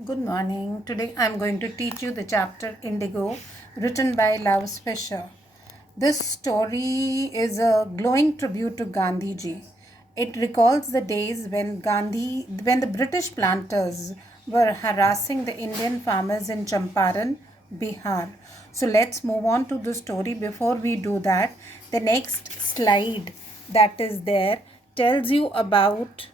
Good morning. Today I'm going to teach you the chapter Indigo, written by Lars Fisher. This story is a glowing tribute to Gandhi ji. It recalls the days when the British planters were harassing the Indian farmers in Champaran, Bihar. So let's move on to the story. Before we do that, the next slide that is there tells you about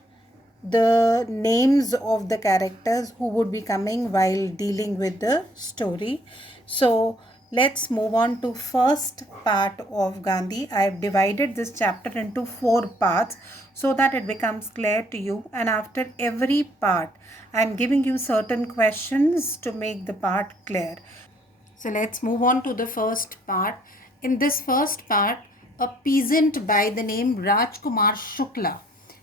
the names of the characters who would be coming while dealing with the story. So let's move on to first part of Gandhi. I have divided this chapter into 4 parts so that it becomes clear to you, and after every part I am giving you certain questions to make the part clear. So let's move on to the first part. In this first part, a peasant by the name Rajkumar Shukla.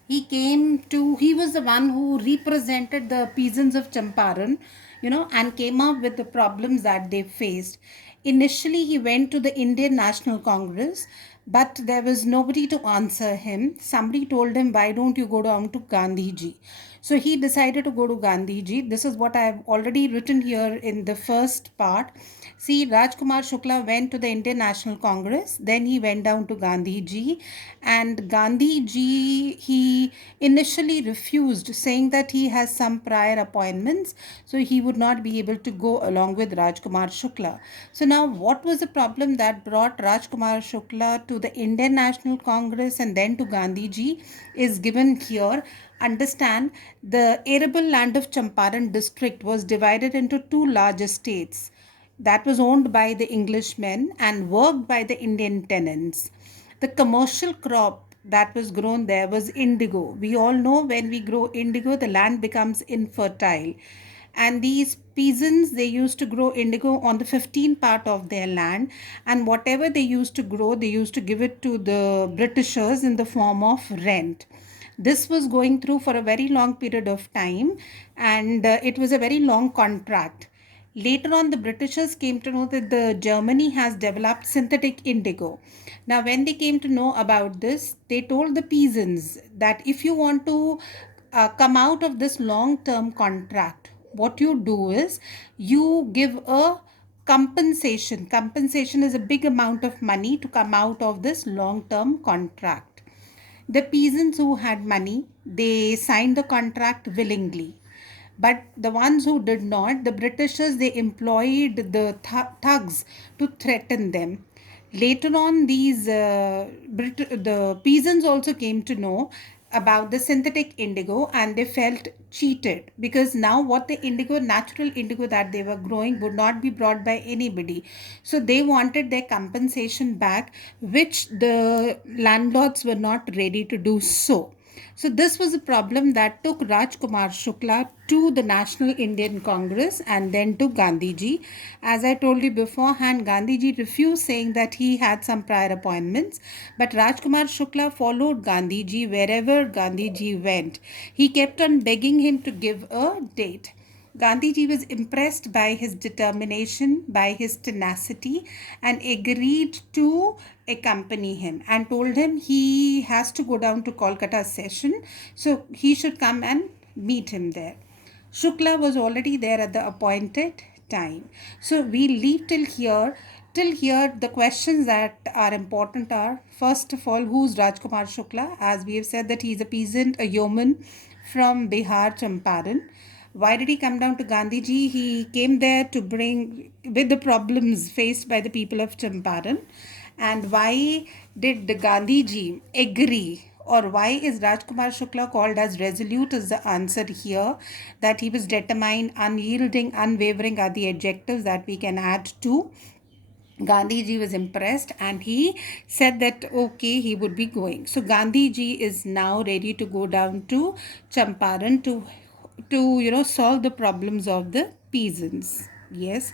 He was the one who represented the peasants of Champaran, and came up with the problems that they faced. Initially, he went to the Indian National Congress, but there was nobody to answer him. Somebody told him, "Why don't you go down to Gandhiji?" So he decided to go to Gandhiji. This is what I have already written here in the first part. See, Rajkumar Shukla went to the Indian National Congress, then he went down to Gandhiji, and Gandhiji, he initially refused, saying that he has some prior appointments, so he would not be able to go along with Rajkumar Shukla. So now, what was the problem that brought Rajkumar Shukla to the Indian National Congress and then to Gandhiji is given here. Understand, the arable land of Champaran district was divided into two large estates that was owned by the Englishmen and worked by the Indian tenants. The commercial crop that was grown there was indigo. We all know when we grow indigo, the land becomes infertile. And these peasants, they used to grow indigo on the 15 part of their land, and whatever they used to grow, they used to give it to the Britishers in the form of rent. This was going through for a very long period of time, and it was a very long contract. Later on, the Britishers came to know that the Germany has developed synthetic indigo. Now, when they came to know about this, they told the peasants that if you want to come out of this long-term contract, what you do is you give a compensation. Compensation is a big amount of money to come out of this long-term contract. The peasants who had money, they signed the contract willingly. But the ones who did not, the Britishers, they employed the thugs to threaten them. Later on, the peasants also came to know about the synthetic indigo, and they felt cheated because now what the natural indigo that they were growing would not be brought by anybody. So they wanted their compensation back, which the landlords were not ready to do so. So this was a problem that took Rajkumar Shukla to the National Indian Congress and then to Gandhiji. As I told you beforehand, Gandhiji refused, saying that he had some prior appointments, but Rajkumar Shukla followed Gandhiji wherever Gandhiji went. He kept on begging him to give a date. Gandhiji was impressed by his determination, by his tenacity, and agreed to accompany him and told him he has to go down to Kolkata session, so he should come and meet him there. Shukla was already there at the appointed time. So we leave till here. Till here, the questions that are important are, first of all, who's Rajkumar Shukla? As we have said, that he's a peasant, a yeoman from Bihar, Champaran. Why did he come down to Gandhiji? He came there to bring with the problems faced by the people of Champaran. And why did the Gandhiji agree, or why is Rajkumar Shukla called as resolute is the answer here, that he was determined, unyielding, unwavering are the adjectives that we can add to. Gandhiji was impressed and he said that okay, he would be going. So Gandhiji is now ready to go down to Champaran to solve the problems of the peasants. Yes.